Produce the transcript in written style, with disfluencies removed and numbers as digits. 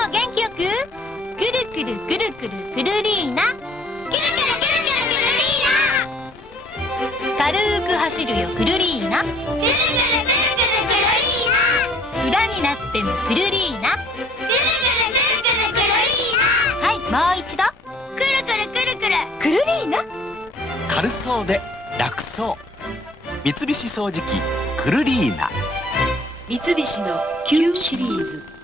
も元気よくくるくるくるくるくるりーな、くるくるくるくるくるりーな、軽く走るよくるりーな、くるくるくるくるくるりーな、裏になってもくるりーな、くるくるくるくるくるくるりーな。はい、もう一度くるくるくるくるくるりーな。軽そうで楽そう。三菱掃除機くるりーな。三菱の Q シリーズ。